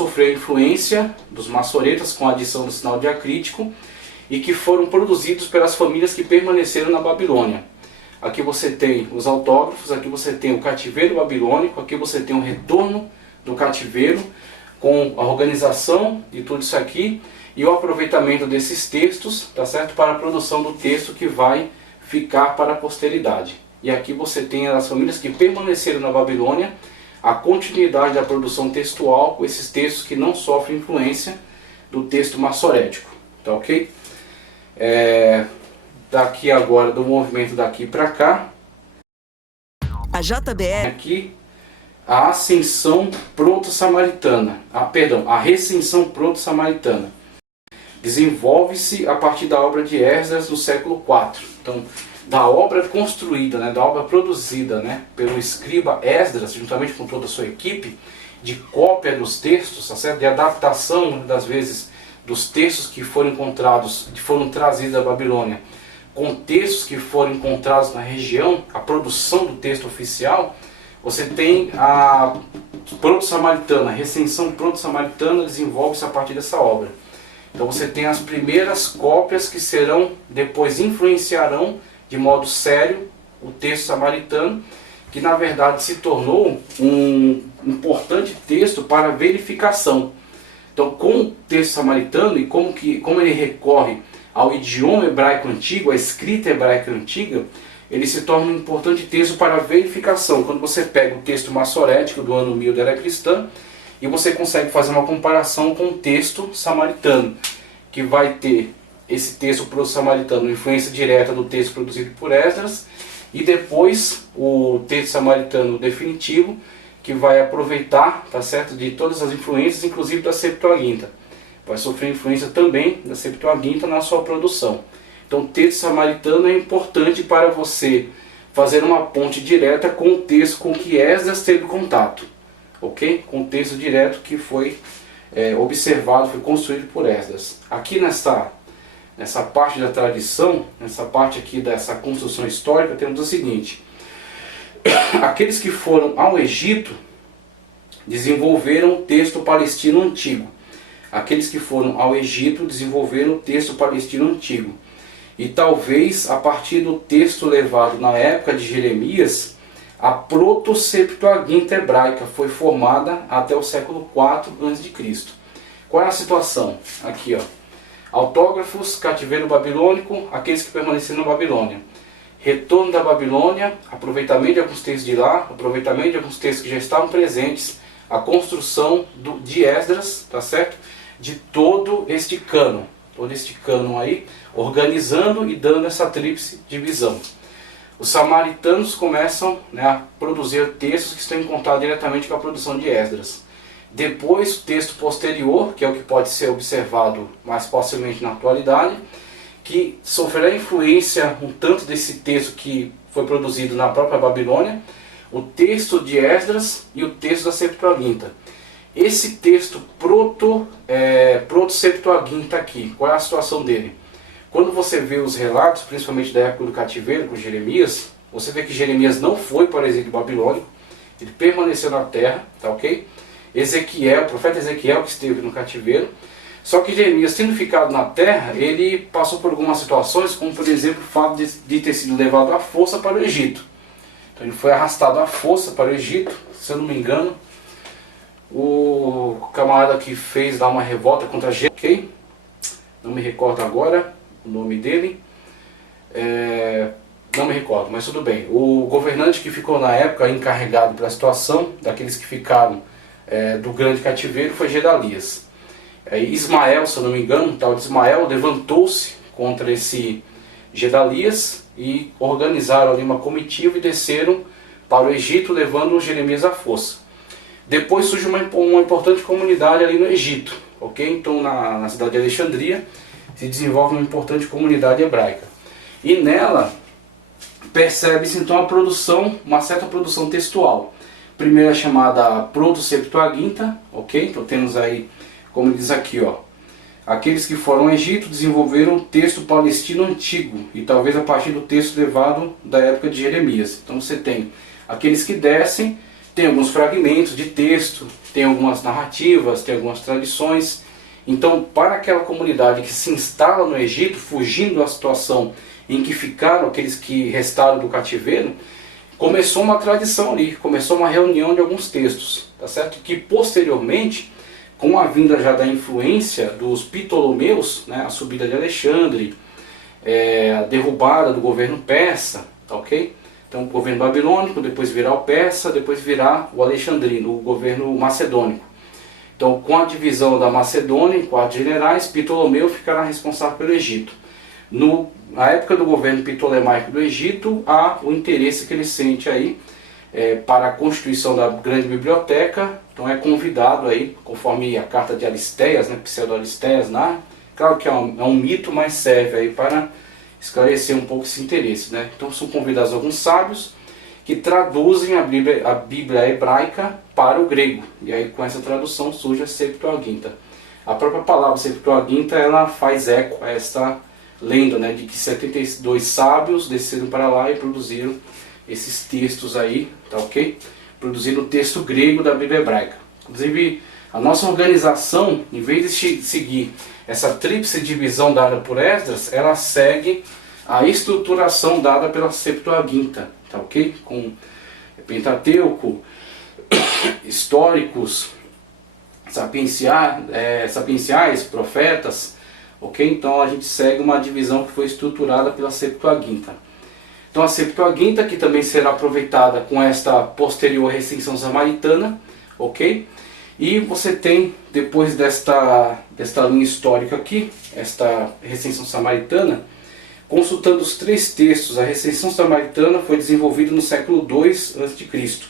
sofreram influência dos maçoretas com a adição do sinal diacrítico e que foram produzidos pelas famílias que permaneceram na Babilônia. Aqui você tem os autógrafos, aqui você tem o cativeiro babilônico, aqui você tem o retorno do cativeiro, com a organização de tudo isso aqui e o aproveitamento desses textos, tá certo? Para a produção do texto que vai ficar para a posteridade. E aqui você tem as famílias que permaneceram na Babilônia, a continuidade da produção textual com esses textos que não sofrem influência do texto maçorético, tá ok? Daqui agora, do movimento daqui para cá, a JBL aqui a ascensão proto-samaritana, a recensão proto-samaritana, desenvolve-se a partir da obra de Esdras do século IV. Então, da obra construída, da obra produzida pelo escriba Esdras, juntamente com toda a sua equipe, de cópia dos textos, tá certo? De adaptação, muitas das vezes, dos textos que foram encontrados, que foram trazidos da Babilônia, com textos que foram encontrados na região, a produção do texto oficial. Você tem a proto-samaritana, a recensão proto-samaritana desenvolve-se a partir dessa obra. Então você tem as primeiras cópias que serão, depois influenciarão de modo sério o texto samaritano, que na verdade se tornou um importante texto para verificação. Então, com o texto samaritano e como ele recorre ao idioma hebraico antigo, à escrita hebraica antiga, ele se torna um importante texto para verificação. Quando você pega o texto maçorético do ano 1000 da era cristã e você consegue fazer uma comparação com o texto samaritano, que vai ter esse texto proto-samaritano, influência direta do texto produzido por Esdras, e depois o texto samaritano definitivo, que vai aproveitar, tá certo, de todas as influências, inclusive da Septuaginta. Vai sofrer influência também da Septuaginta na sua produção. Então o texto samaritano é importante para você fazer uma ponte direta com o texto com que Esdras teve contato, ok? Com o texto direto que foi observado, foi construído por Esdras. Aqui nessa parte da tradição, nessa parte aqui dessa construção histórica, temos o seguinte: aqueles que foram ao Egito desenvolveram o texto palestino antigo. Aqueles que foram ao Egito desenvolveram o texto palestino antigo. E talvez a partir do texto levado na época de Jeremias, a proto-septuaginta hebraica foi formada até o século IV a.C. Qual é a situação? Aqui, ó. Autógrafos, cativeiro babilônico, aqueles que permaneceram na Babilônia. Retorno da Babilônia, aproveitamento de alguns textos de lá, aproveitamento de alguns textos que já estavam presentes, a construção de Esdras, tá certo? De todo este cânon aí, organizando e dando essa tríplice divisão. Os samaritanos começam a produzir textos que estão em contato diretamente com a produção de Esdras. Depois, o texto posterior, que é o que pode ser observado mais facilmente na atualidade, que sofrerá influência um tanto desse texto que foi produzido na própria Babilônia, o texto de Esdras e o texto da Septuaginta. Esse texto proto-septuaginta aqui, qual é a situação dele? Quando você vê os relatos, principalmente da época do cativeiro, com Jeremias, você vê que Jeremias não foi para o exílio babilônico, ele permaneceu na terra, tá ok? Ezequiel, o profeta Ezequiel que esteve no cativeiro, só que Jeremias, tendo ficado na terra, ele passou por algumas situações, como por exemplo o fato de ter sido levado à força para o Egito. Então ele foi arrastado à força para o Egito, se eu não me engano, o camarada que fez lá uma revolta contra Jeremias, ok? Não me recordo agora o nome dele, não me recordo, mas tudo bem. O governante que ficou na época encarregado pela situação, daqueles que ficaram do grande cativeiro, foi Gedalias. Ismael, se eu não me engano, o tal de Ismael, levantou-se contra esse Gedalias e organizaram ali uma comitiva e desceram para o Egito, levando Jeremias à força. Depois surge uma importante comunidade ali no Egito, ok? Então na cidade de Alexandria se desenvolve uma importante comunidade hebraica. E nela percebe-se então uma certa produção textual. Primeiro é chamada Proto-Septuaginta, ok? Então temos aí, como diz aqui, ó, aqueles que foram ao Egito desenvolveram o texto palestino antigo, e talvez a partir do texto levado da época de Jeremias. Então você tem aqueles que descem, tem alguns fragmentos de texto, tem algumas narrativas, tem algumas tradições. Então, para aquela comunidade que se instala no Egito, fugindo da situação em que ficaram aqueles que restaram do cativeiro, começou uma tradição ali, começou uma reunião de alguns textos, tá certo? Que posteriormente, com a vinda já da influência dos Ptolomeus, né, a subida de Alexandre, a derrubada do governo persa, tá ok? Então o governo babilônico, depois virá o persa, depois virá o alexandrino, o governo macedônico. Então, com a divisão da Macedônia em 4 generais, Ptolomeu ficará responsável pelo Egito. Na época do governo ptolemaico do Egito, há o interesse crescente aí para a constituição da grande biblioteca. Então é convidado aí, conforme a carta de Aristeias, né, Pseudo-Aristeias, claro que é um mito, mas serve aí para esclarecer um pouco esse interesse, né? Então são convidados alguns sábios que traduzem a Bíblia hebraica para o grego. E aí com essa tradução surge a Septuaginta. A própria palavra Septuaginta, ela faz eco a esta lenda, né, de que 72 sábios desceram para lá e produziram esses textos aí, tá ok? Produziram o texto grego da Bíblia hebraica. Inclusive, a nossa organização, em vez de seguir essa tríplice divisão dada por Esdras, ela segue a estruturação dada pela Septuaginta, tá ok? Com Pentateuco, históricos, sapienciais, profetas, ok? Então a gente segue uma divisão que foi estruturada pela Septuaginta. Então a Septuaginta, que também será aproveitada com esta posterior recensão samaritana, ok? E você tem, depois desta linha histórica aqui, esta recensão samaritana, consultando os 3 textos, a recensão samaritana foi desenvolvida no século II a.C.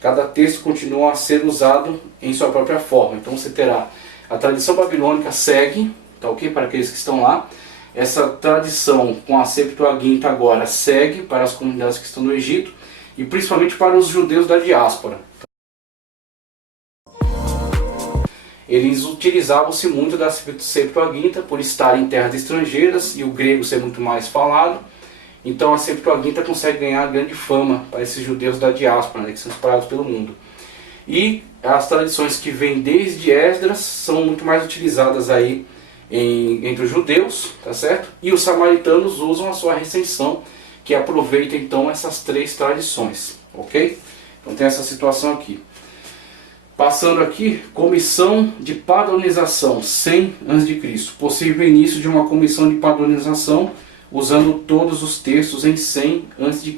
Cada texto continua a ser usado em sua própria forma. Então você terá a tradição babilônica segue, tá ok? Para aqueles que estão lá. Essa tradição com a Septuaginta agora segue para as comunidades que estão no Egito e principalmente para os judeus da diáspora. Eles utilizavam-se muito da Septuaginta por estar em terras estrangeiras e o grego ser muito mais falado. Então a Septuaginta consegue ganhar grande fama para esses judeus da diáspora, né, que são espalhados pelo mundo. E as tradições que vêm desde Esdras são muito mais utilizadas aí entre os judeus, tá certo? E os samaritanos usam a sua recensão, que aproveita então essas 3 tradições, ok? Então tem essa situação aqui. Passando aqui, comissão de padronização 100 a.C. Possível início de uma comissão de padronização usando todos os textos em 100 a.C.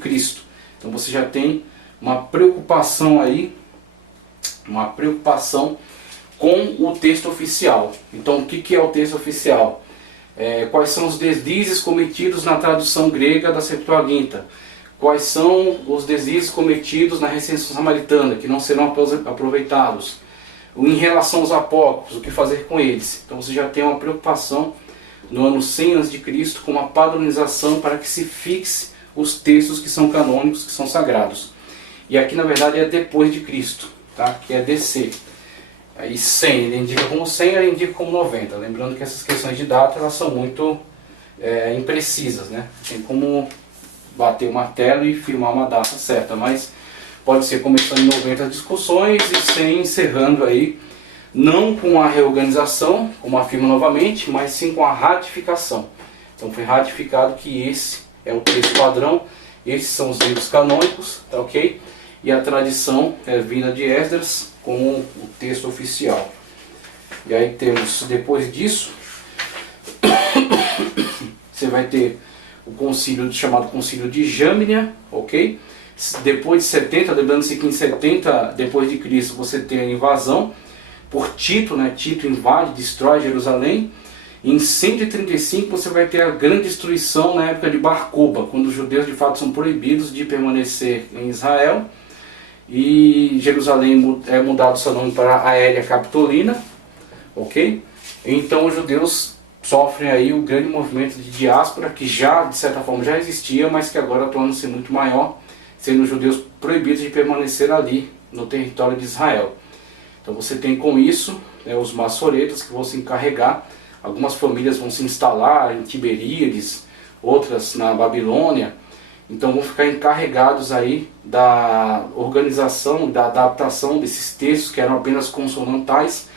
Então você já tem uma preocupação aí, com o texto oficial. Então o que é o texto oficial? Quais são os deslizes cometidos na tradução grega da Septuaginta? Quais são os deslizes cometidos na recensão samaritana, que não serão aproveitados? Em relação aos apócrifos, o que fazer com eles? Então você já tem uma preocupação no ano 100 a.C. com uma padronização para que se fixe os textos que são canônicos, que são sagrados. E aqui na verdade é depois de Cristo, tá? Que é DC. Aí 100, ele indica como 100, ele indica como 90. Lembrando que essas questões de data elas são muito imprecisas, né? Tem como bater o martelo e firmar uma data certa, mas pode ser começando em 90 as discussões e 100 encerrando aí, não com a reorganização, como afirma novamente, mas sim com a ratificação. Então foi ratificado que esse é o texto padrão, esses são os livros canônicos, tá ok? E a tradição é vinda de Esdras como o texto oficial. E aí temos, depois disso, você vai ter o concílio chamado Concílio de Jamnia, ok? Depois de 70, lembrando-se que em 70 depois de Cristo você tem a invasão por Tito, né? Tito invade, destrói Jerusalém. Em 135 você vai ter a grande destruição na época de Bar Koba, quando os judeus de fato são proibidos de permanecer em Israel. E Jerusalém é mudado seu nome para Aélia Capitolina, ok? Então os judeus sofrem aí o grande movimento de diáspora, que já de certa forma já existia, mas que agora torna-se muito maior, sendo os judeus proibidos de permanecer ali no território de Israel. Então você tem com isso os maçoretas que vão se encarregar, algumas famílias vão se instalar em Tiberíades, outras na Babilônia, Então vão ficar encarregados aí da organização, da adaptação desses textos que eram apenas consonantais